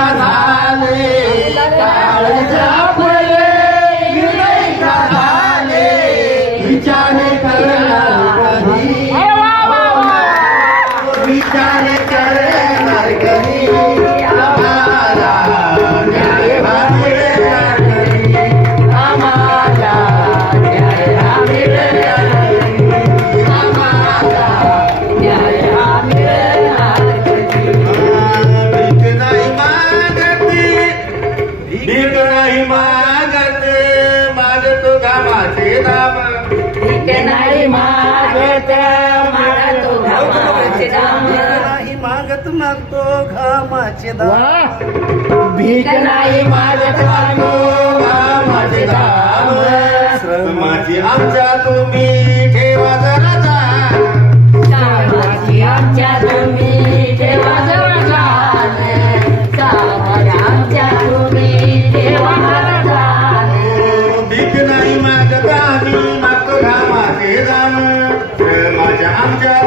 का झाले काळजा फुले गिरे का झाले विचार करणार कधी विचार करणार कधी आम्हाला न्याय मिळणार कधी आम्हाला न्याय मिळणार कधी आम्हाला न्याय मिळणार कधी भीक नाही मागत मागतो घामाचे दाम भीक नाही मागत मागतो घामाचे दाम नाही मागत मागतो घामाचे दाम भीक नाही मागत मागतो घामाचे दाम श्रमाची आमच्या तुम्ही ठेवा जरा श्रमाची आमच्या तुम्ही ठेवा